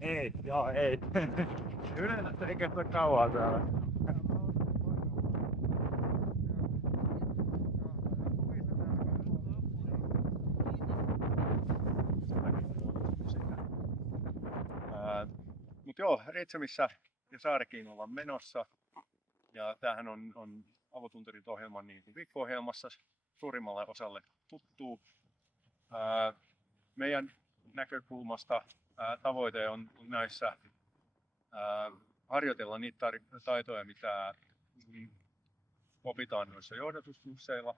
Ei, joo, ei. Yleensä se ei kestä kauan täällä. Mutta joo, Ritsemmissä ja Saarikiin ollaan menossa. Ja tämähän on Avotunturit-ohjelman niin kuin viikko-ohjelmassa suurimmalle osalle tuttuu. Meidän näkökulmasta tavoite on näissä harjoitella niitä taitoja, mitä opitaan noissa johdatuskursseilla,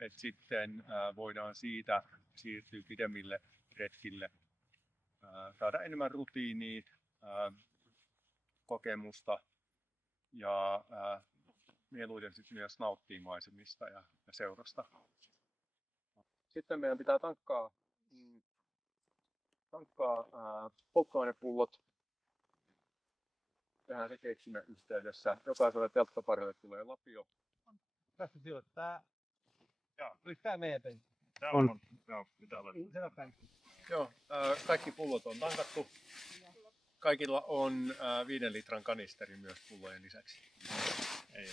että sitten voidaan siitä siirtyä pidemmille retkille, saada enemmän rutiinia, kokemusta ja mieluiten sitten myös nauttia maisemista ja seurasta. Sitten meidän pitää tankkaa polttoainepullot. Tehdään se keksimme yhteydessä. Jokaiselle telttaparille tulee lapio. Tästä sijoittaa tää. Joo. Oliko tää meidän penkki? Tää on. Joo, pitää olla. Joo, Kaikki pullot on tankattu. Kaikilla on 5 litran kanisteri myös pullojen lisäksi. Ei ole.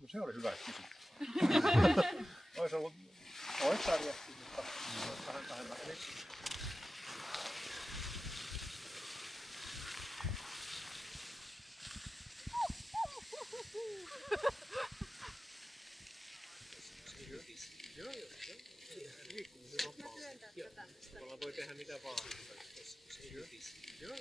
No se oli hyvä kysymys. Ois ollut tarjasti, mutta vähän vähemmän. Tuolla voi tehdä mitä vaan. Joo.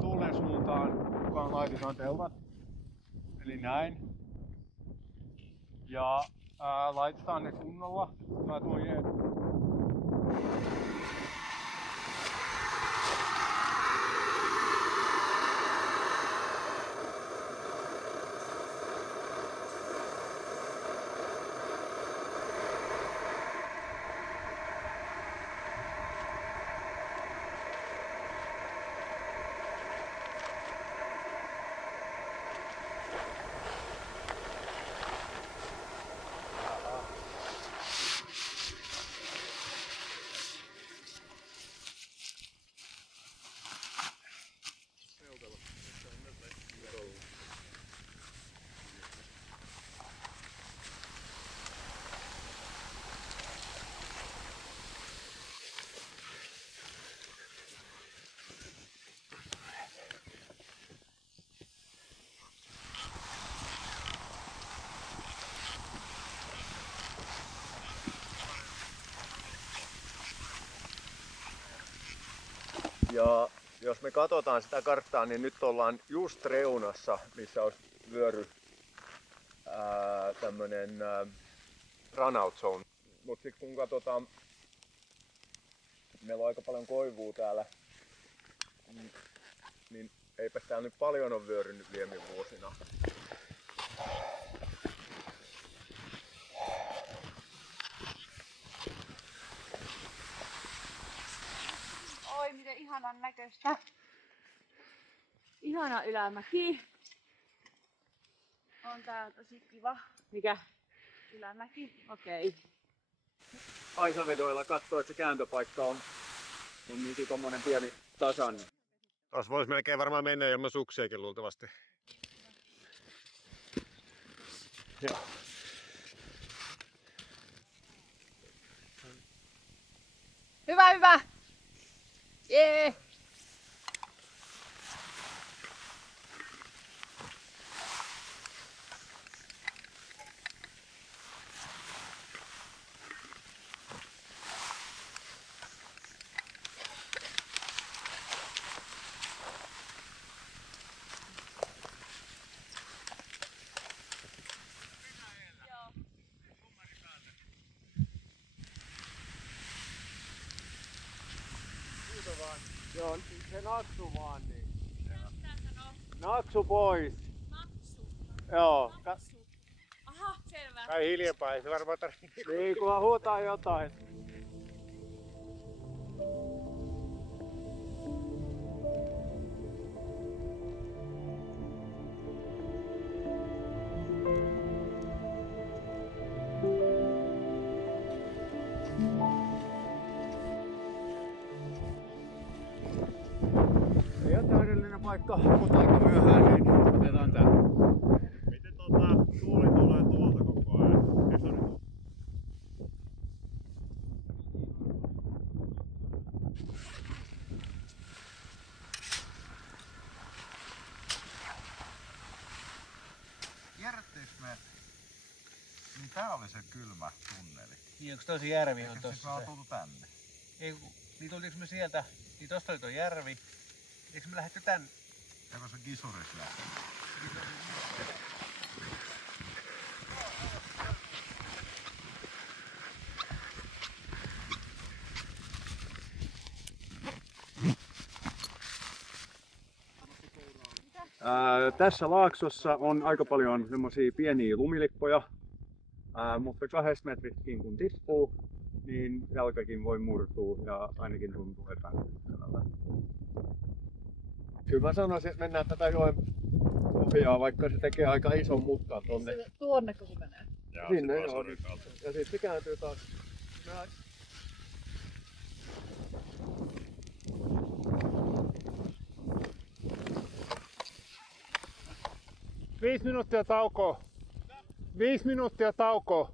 Tuulen suuntaan mukaan laitetaan teltat, eli näin. Ja laitetaan ne kunnolla. Mä tuon Ja jos me katsotaan sitä karttaa, niin nyt ollaan just reunassa, missä olisi vyöry tämmönen run out zone. Mut sit kun katsotaan, meillä on aika paljon koivua täällä, niin eipä täällä nyt paljon on vyörynyt viime vuosina. Oi, miten ihanan näköistä. Ihana ylämäki. On tää tosi kiva. Mikä? Ylämäki? Okei. Aisavedoilla katsoo, että se kääntöpaikka on niin tommonen pieni tasan. Tuossa voisi melkein varmaan mennä ilman suksiakin luultavasti. Joo. Hyvä! Jee! Joo, se naksu vaan niin. Mitä sanoo? Naksu pois. Naksu. Joo. Naksu. Aha, selvä. Tai hiljempaa, ei se varmaan tarvitse. Niin, kunhan huutaa jotain. Ei ole täydellinen paikka, mutta aika myöhään, niin otetaan tää. Miten tuuli tulee tuolta koko ajan? Ei se nyt. Kierrättiinkö me? Niin tää oli se kylmä tunneli. Niin, onko tosi järvi on Eikä siis tossa me se? ollaan tultu tänne. Ei, niin tuliks me sieltä? Niin tosta oli tuo järvi. Eikö me lähdetty tänne? Eikö se Gisuris lähti? Tässä laaksossa on aika paljon semmosia pieniä lumilippoja, mutta 2 metritkin kun tippuu, niin jalkakin voi murtua ja ainakin tuntuu epämiellyttävältä. Kyllä mä sanoisin, että mennään tätä joen pohjaa, vaikka se tekee aika ison mutkan tonne. Tuonneko se menee? Sinne joo. Ja sitten se kääntyy taas. Näin. 5 minuuttia taukoa. 5 minuuttia taukoa.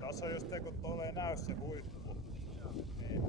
Tässä on just se, kun tuolla ei näy se huippu. Niin.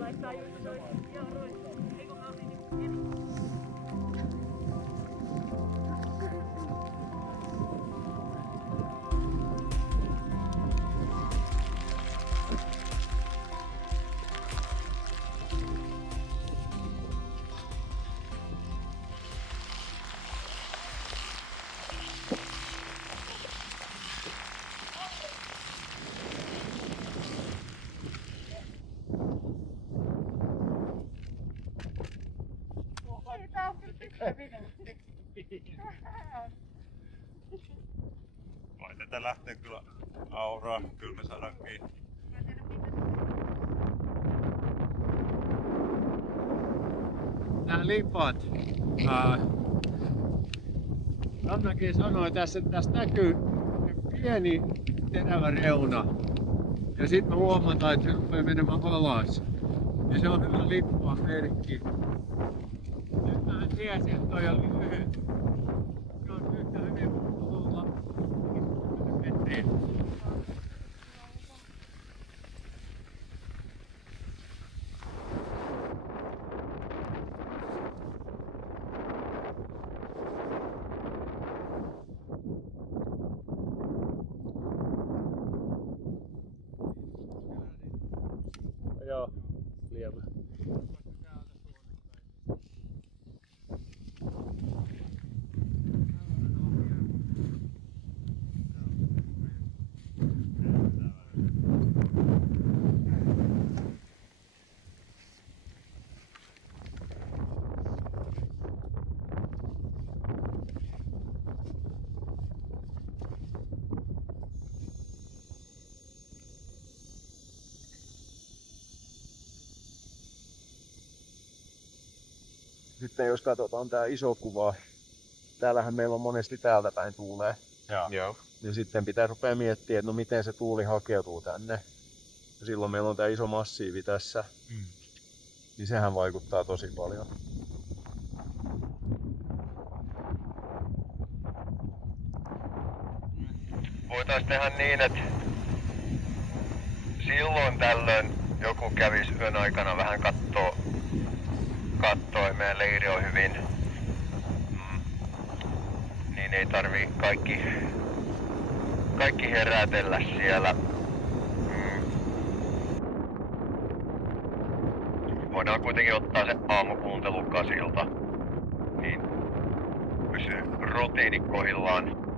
Laittaa just noin jarruin. Ei kun mä olin niin Vai tätä lähtee kyllä auraa, kyllä me saadaan kiinni. Nämä lipat. Annakin sanoi tässä, että tässä näkyy pieni terävä reuna. Ja sitten me huomataan, että se rupeaa menemään alas. Ja se on hyvä lippua merkki. Nyt mä tiesin, että toi oli lyhyt. Se on yhtä hyvin tulla 50 metriä. Joo, lievä. Sitten jos katsotaan tää iso kuva, täällähän meillä on monesti täältä päin tuulee. Joo. Ja sitten pitää rupea miettimään, että no miten se tuuli hakeutuu tänne. Ja silloin meillä on tää iso massiivi tässä. Niin sehän vaikuttaa tosi paljon. Voitaisiin tehdä niin, että silloin tällöin joku kävisi yön aikana vähän kattoo, meidän leiri on hyvin, niin ei tarvii kaikki herätellä siellä. Voidaan kuitenkin ottaa se aamukuuntelu kasilta, niin pysyy rutiini kohdillaan.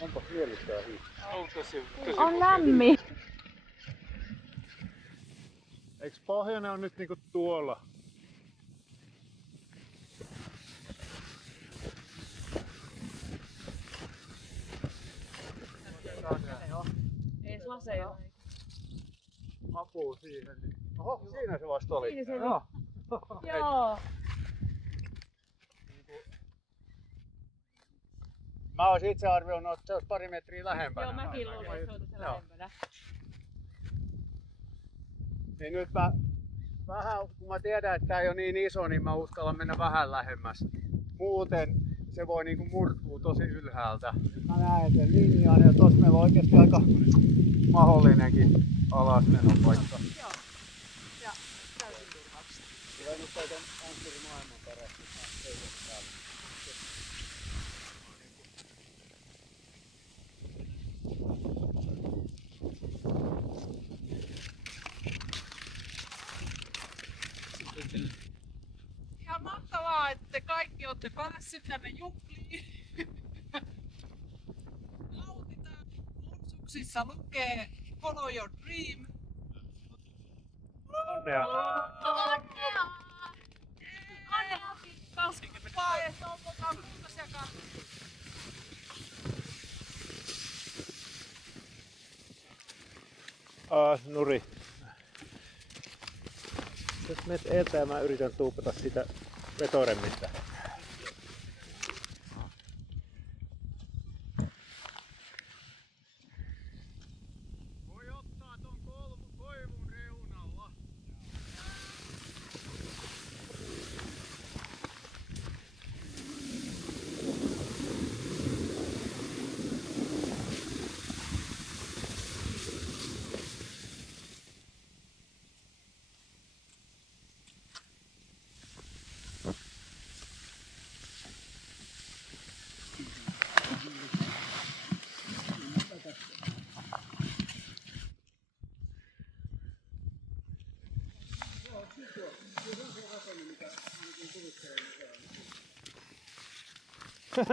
Onpa miellyttää On lämmin. Eiks pohjoinen on nyt niinku tuolla? Ei laseja. Apua siihen. Oho, siinä se vasta oli. Siinä se oli. Joo. Joo. Mä ois itse arvioinut, että se olisi pari metriä lähempänä. Joo, mäkin luulin, että se on tässä lähempänä. Niin nyt mä vähän, kun mä tiedän, että tää ei ole niin iso, niin mä uskallan mennä vähän lähemmäs. Muuten se voi niinku murtua tosi ylhäältä. Nyt mä näen sen linjan ja tossa meillä on oikeesti aika mahdollinenkin alasmenon paikka. Joo. Ja täysin turvallista. Tulee nyt oikein ankkuri maailman perästä. Ihan mahtavaa, että te kaikki olette päässeet tänne juhliin. Nautitaan. Mursuksissa lukee Follow your dream. Onnea! Kasvaa ja toivotaan kultaisia kasvia. Nuri. Jos menet eteen, mä yritän tuupata sitä vetoremmista. Voi ottaa ton koivun reunalla.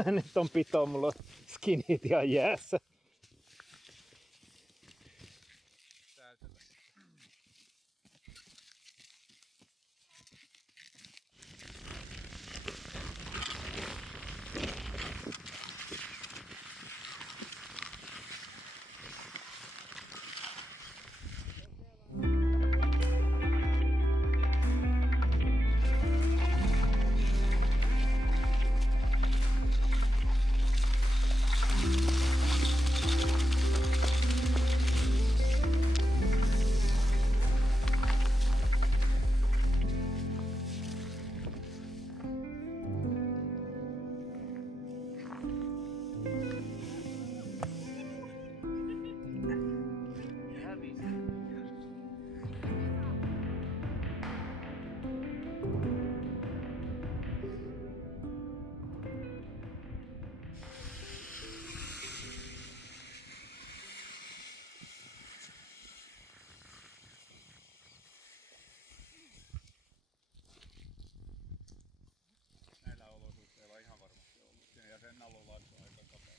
Nyt on pitoa, mulla on skinit ihan jäässä. Näillä olosuhteilla ihan varmasti ollut. Ja sen alulla on aika kapea.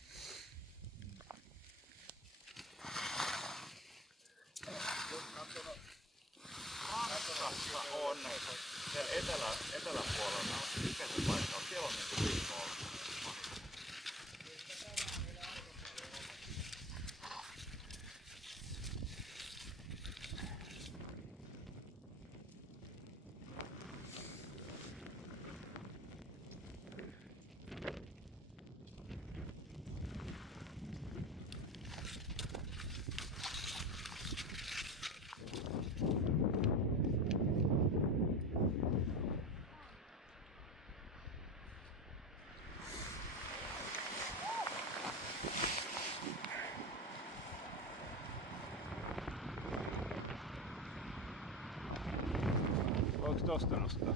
On siellä eteläpuolella. Mikä se paikka on? Siellä on niin kuin voiko tosta nostaa?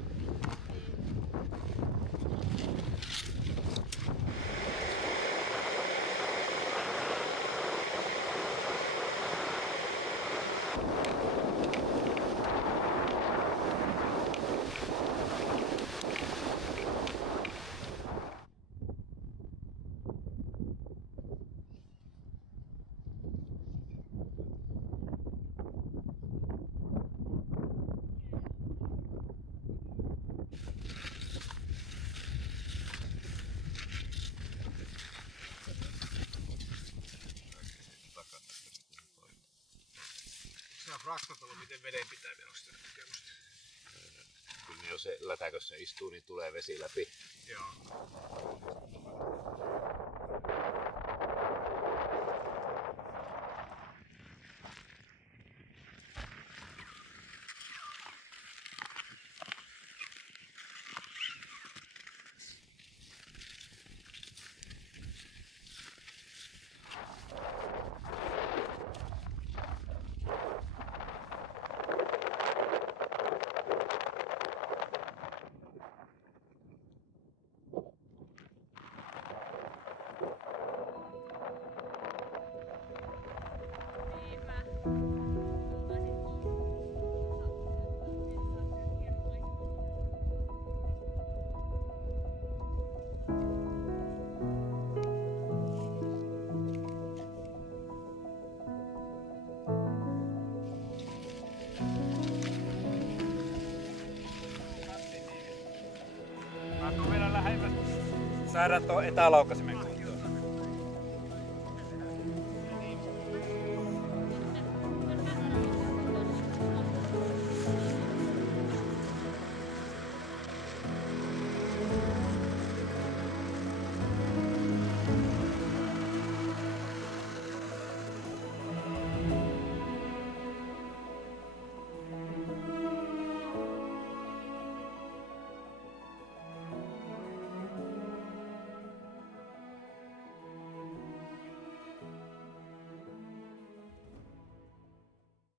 Raktatalo, miten veden pitää nostaa kokemusta. Kyllä jos se lätäkössä istuu, niin tulee vesi läpi. Joo. Mä tuun vielä lähemmäs. Saadaan tuon etälaukasimen kuntoon.